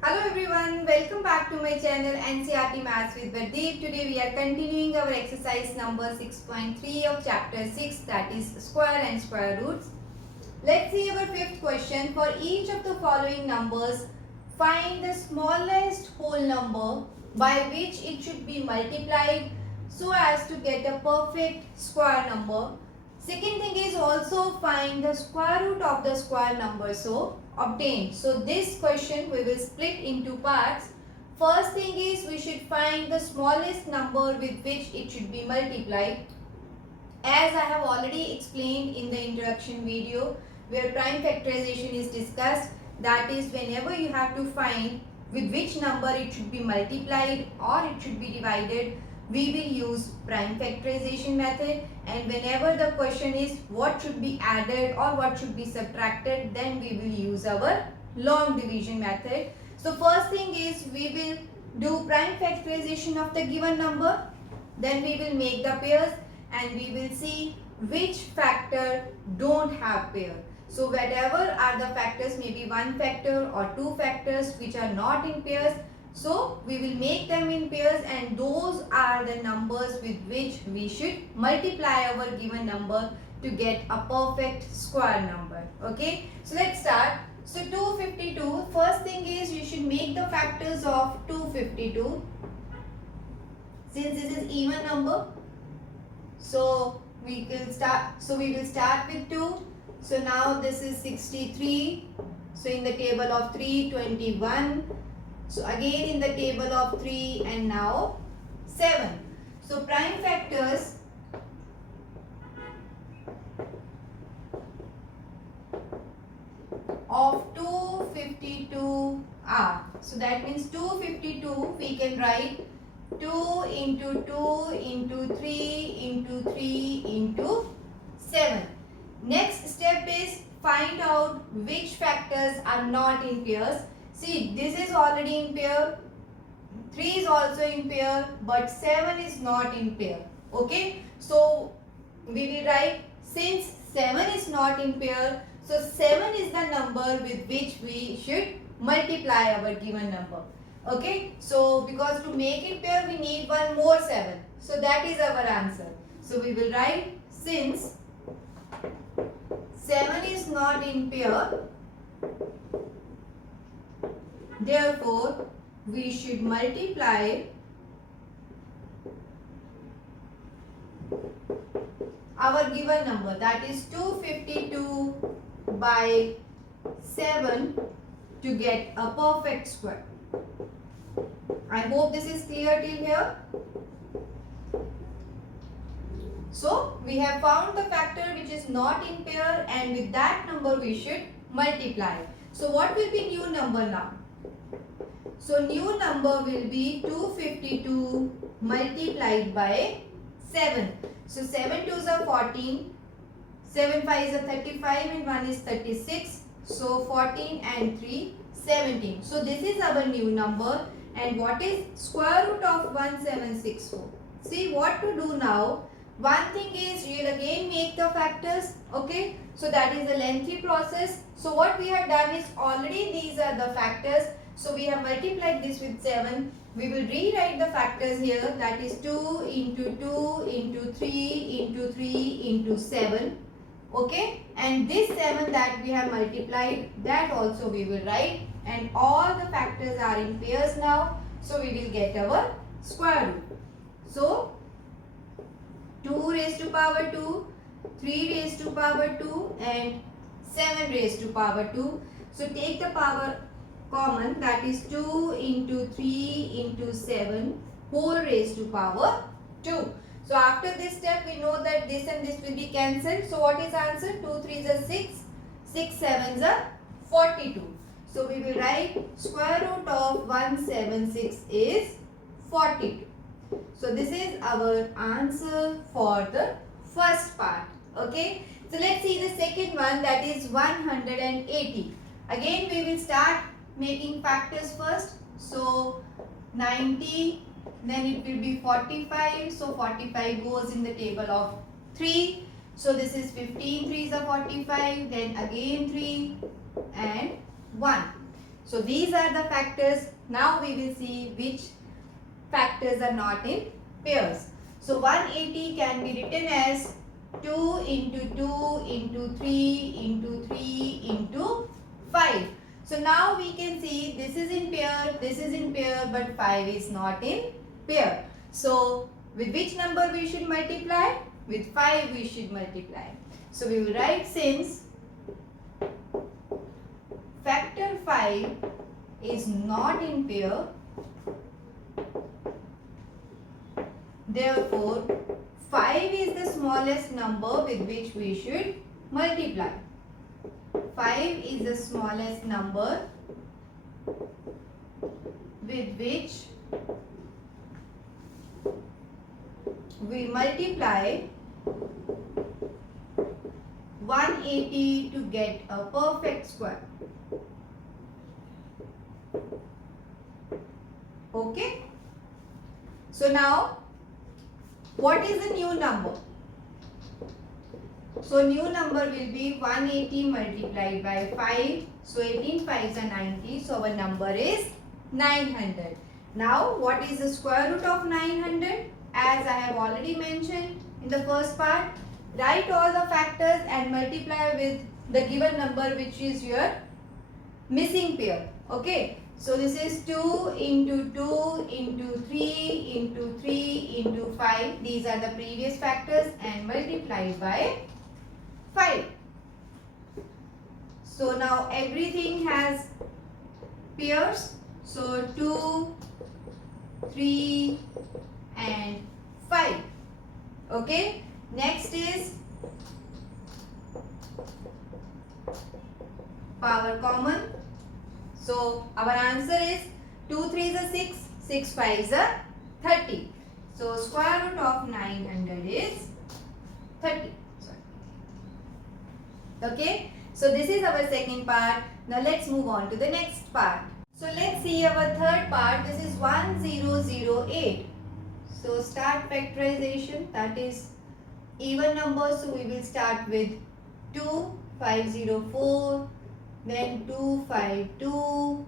Hello everyone, welcome back to my channel NCRT Maths with Vardeep. Today we are continuing our exercise number 6.3 of chapter 6, that is square and square roots. Let's see our fifth question. For each of the following numbers, find the smallest whole number by which it should be multiplied so as to get a perfect square number. Second thing is also find the square root of the square number so obtained. So this question we will split into parts. First thing is we should find the smallest number with which it should be multiplied. As I have already explained in the introduction video where prime factorization is discussed, that is whenever you have to find with which number it should be multiplied or it should be divided, we will use prime factorization method, and whenever the question is what should be added or what should be subtracted, then we will use our long division method. So first thing is we will do prime factorization of the given number, then we will make the pairs and we will see which factor don't have pair. So whatever are the factors, maybe one factor or two factors which are not in pairs, so we will make them in pairs, and those are the numbers with which we should multiply our given number to get a perfect square number. Okay, so let's start. So 252, first thing is you should make the factors of 252. Since this is even number, so we will start with 2. So now this is 63. So in the table of 3, 21. So again in the table of 3 and now 7. So prime factors of 252 are. So that means 252 we can write 2 into 2 into 3 into 3 into 7. Next step is find out which factors are not in pairs. See, this is already in pair, 3 is also in pair, but 7 is not in pair. Okay, so we will write, since 7 is not in pair, so 7 is the number with which we should multiply our given number. Okay, so because to make it pair we need one more 7, so that is our answer. So we will write, since 7 is not in pair, therefore we should multiply our given number, that is 252 by 7 to get a perfect square. I hope this is clear till here. So we have found the factor which is not in pair, and with that number we should multiply. So what will be new number now? So new number will be 252 multiplied by 7. So 7 2s are 14, 7 5s are 35 and 1 is 36. So 14 and 3, 17. So this is our new number. And what is square root of 1764? See what to do now. One thing is you will again make the factors. Okay, so that is a lengthy process. So what we have done is already these are the factors. So we have multiplied this with 7. We will rewrite the factors here, that is 2 into 2 into 3 into 3 into 7. Okay, and this 7 that we have multiplied, that also we will write, and all the factors are in pairs now. So we will get our square root. So 2 raised to power 2, 3 raised to power 2 and 7 raised to power 2. So take the power common, that is 2 into 3 into 7 whole raised to power 2. So after this step we know that this and this will be cancelled. So what is answer? 2 3s are 6, 6 7s are 42. So we will write square root of 176 is 42. So this is our answer for the first part. Okay. So let's see the second one, that is 180. Again we will start making factors first. So 90, then it will be 45. So 45 goes in the table of 3. So this is 15, 3 is the 45, then again 3 and 1. So these are the factors. Now we will see which factors are not in pairs. So 180 can be written as 2 into 2 into 3 into 3 into 5. So now we can see this is in pair, this is in pair, but 5 is not in pair. So with which number we should multiply? With 5 we should multiply. So we will write, since factor 5 is not in pair, therefore 5 is the smallest number with which we should multiply. 5 is the smallest number with which we multiply 180 to get a perfect square. Okay? So now, what is the new number? So new number will be 180 multiplied by 5. So 18 5s are 90. So our number is 900. Now what is the square root of 900? As I have already mentioned in the first part, write all the factors and multiply with the given number which is your missing pair. Okay. So this is 2 into 2 into 3 into 3 into 5. These are the previous factors and multiplied by 5. So now everything has pairs. So 2, 3 and 5. Okay. Next is power common. So our answer is 2 3s are 6, 6 5s are 30. So square root of 900 is 30. Okay. So this is our second part. Now let's move on to the next part. So let's see our third part. This is 1008. So start factorization, that is even numbers. So we will start with 2 504. Then 252,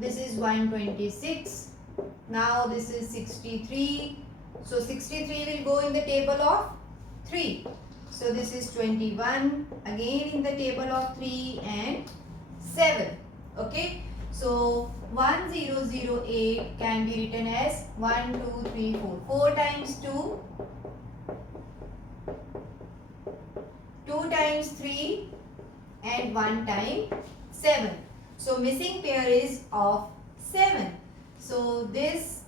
this is 126, now this is 63, so 63 will go in the table of 3, so this is 21, again in the table of 3 and 7, okay. So 1008 can be written as 1 2 3 4, 4 times 2, 2 times 3 and 1 time 7. So missing pair is of 7. So this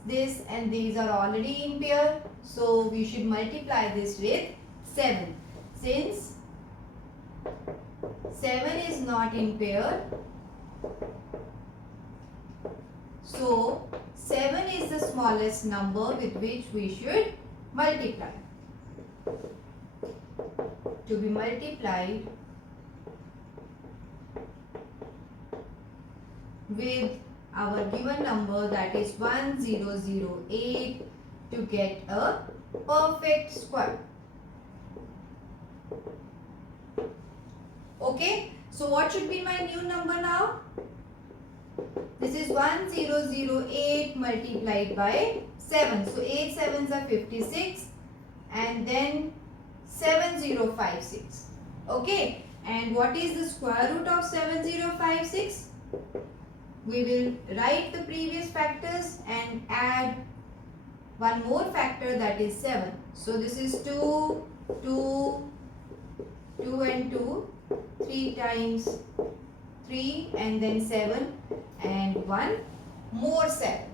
and these are already in pair. So we should multiply this with 7. Since 7 is not in pair, so 7 is the smallest number with which we should multiply. To be multiplied with our given number, that is 1008, to get a perfect square. Okay. So what should be my new number now? This is 1008 multiplied by 7. So 8 7s are 56 and then 7056. Okay. And what is the square root of 7056? We will write the previous factors and add one more factor, that is 7. So this is 2, 2, 2 and 2, 3 times 3 and then 7 and 1 more 7.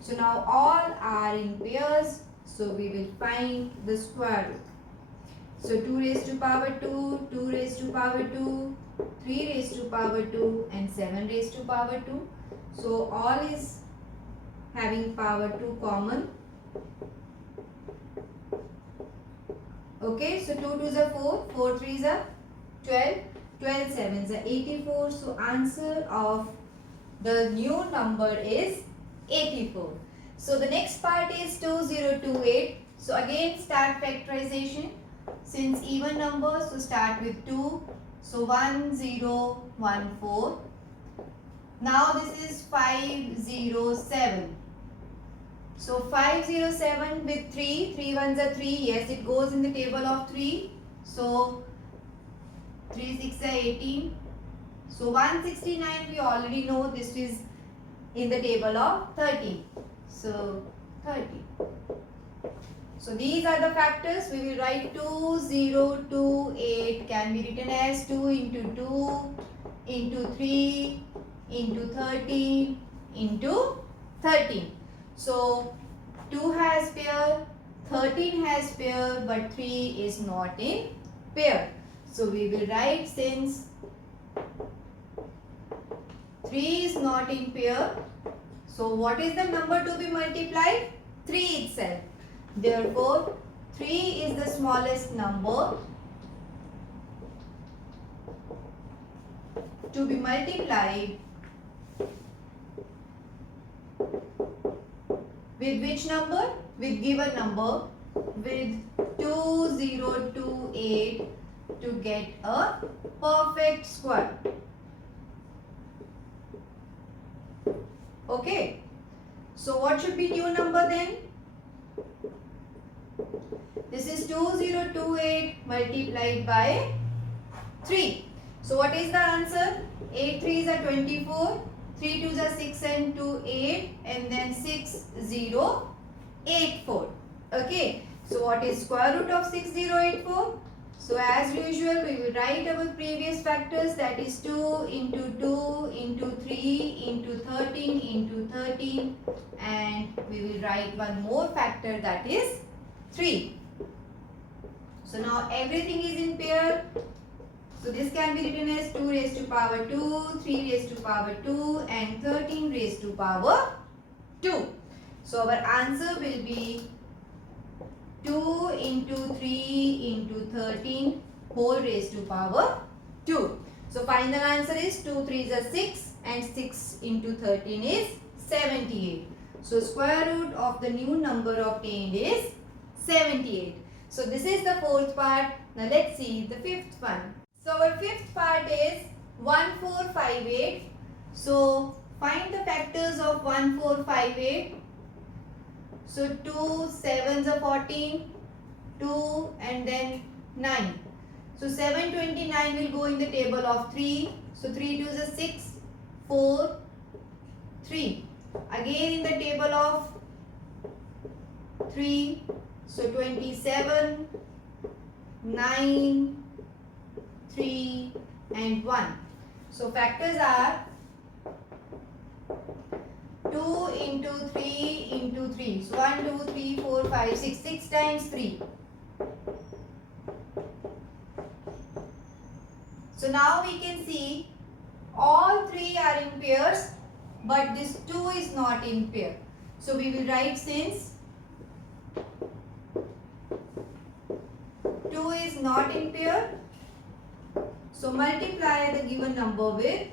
So now all are in pairs, so we will find the square root. So 2 raised to power 2, 2 raised to power 2, 3 raised to power 2 and 7 raised to power 2. So all is having power 2 common. Okay, so 2 2s are 4, 4 3s are 12, 12 7s are 84. So answer of the new number is 84. So the next part is 2028. So again start factorization. Since even numbers, so start with 2. So 1014. Now this is 507. So 507 with 3, 3 ones are 3. Yes, it goes in the table of 3. So 3 6 are 18. So 169 we already know this is in the table of 13. So 13. So these are the factors. We will write 2028 can be written as 2 into 2 into 3 into 13 into 13. So 2 has pair, 13 has pair, but 3 is not in pair. So we will write, since 3 is not in pair, so what is the number to be multiplied? 3 itself. Therefore, 3 is the smallest number to be multiplied with which number? With given number, with 2028 to get a perfect square. Okay. So what should be new number then? This is 2028 multiplied by 3. So what is the answer? 8 3s are 24. 3 2s are 6 and 2 8, and then 6084. Okay. So what is square root of 6084? So as usual we will write our previous factors, that is 2 into 2 into 3 into 13 into 13, and we will write one more factor, that is 3. So now everything is in pair. So this can be written as 2 raised to power 2, 3 raised to power 2, and 13 raised to power 2. So our answer will be 2 into 3 into 13 whole raised to power 2. So final answer is 2 3s are 6 and 6 into 13 is 78. So square root of the new number obtained is 78. So this is the fourth part. Now let's see the fifth one. So our fifth part is 1458. So find the factors of 1458. So 2 7s are 14, 2 and then 9. So 729 will go in the table of 3. So 3 2s are 6, 4, 3. Again in the table of 3. So 27, 9, 3 and 1. So factors are 2 into 3 into 3. So 1, 2, 3, 4, 5, 6. 6 times 3. So now we can see all 3 are in pairs, but this 2 is not in pair. So we will write, since 2 is not in pair, so multiply the given number with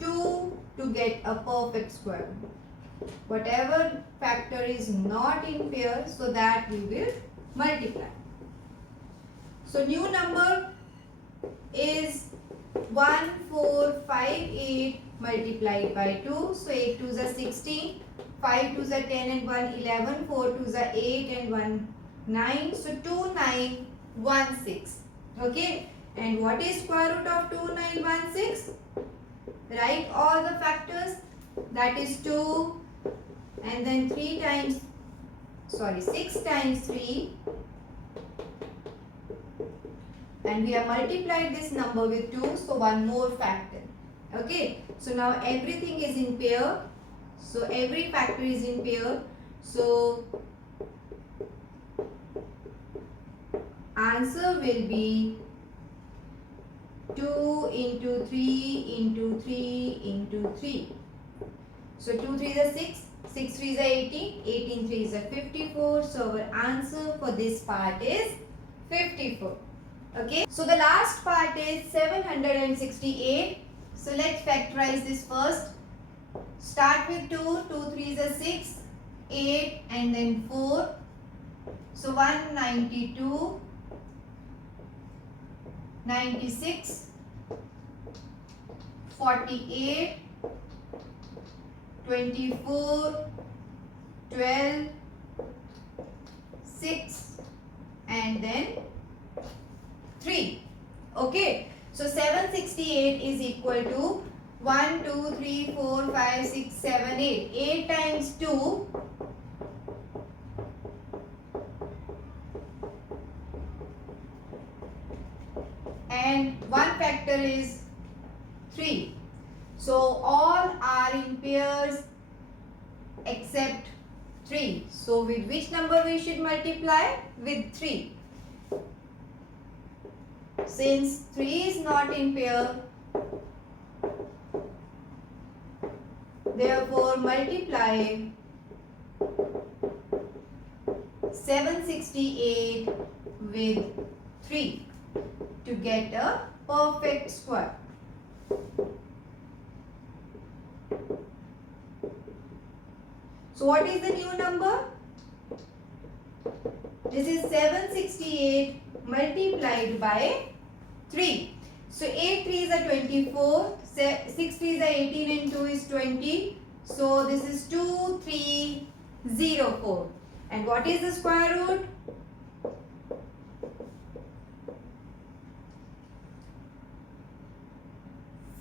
2 to get a perfect square. Whatever factor is not in pair, so that we will multiply. So new number is 1458 multiplied by 2. So 8 2s are 16, 5 2s are 10 and 1 11, 4 2s are 8 and 1 9. So 2916. Okay. And what is square root of 2916? Write all the factors, that is 2 and then 6 times 3, and we have multiplied this number with 2, so one more factor. Okay, so now everything is in pair, so every factor is in pair. So answer will be 2 into 3 into 3 into 3. So 2 3s are 6, 6 3s are 18, 18 3s are 54. So our answer for this part is 54. Okay. So the last part is 768. So let's factorize this first. Start with 2, 2 3s are 6, 8 and then 4. So 192. 96, 48, 24, 12, 6 and then 3. Okay, so 768 is equal to 1, 2, 3, 4, 5, 6, 7, 8. 8 times 2 and 1 factor is 3. So all are in pairs except 3. So with which number we should multiply? With 3. Since 3 is not in pair, therefore multiply 768 with 3 to get a perfect square. So what is the new number? This is 768 multiplied by 3. So 8 3s are 24, 6 3s are 18 and 2 is 20. So this is 2304. And what is the square root?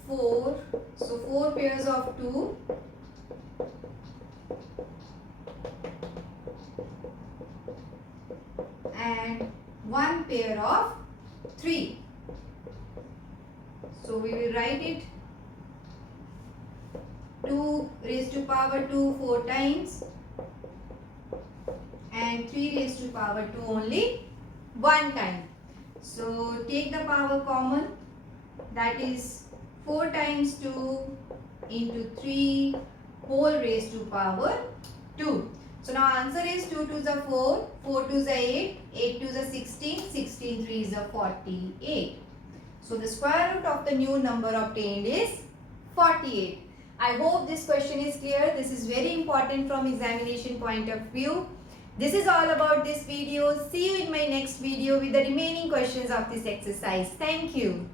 4. So 4 pairs of 2. And 1 pair of 3. So we will write it 2 raised to power 2 4 times and 3 raised to power 2 only 1 time. So take the power common, that is 4 times 2 into 3 whole raised to power 2. So now answer is 2 2s are 4, 4 2s are 8, 8 2s are 16, 16 3s are 48. So the square root of the new number obtained is 48. I hope this question is clear. This is very important from examination point of view. This is all about this video. See you in my next video with the remaining questions of this exercise. Thank you.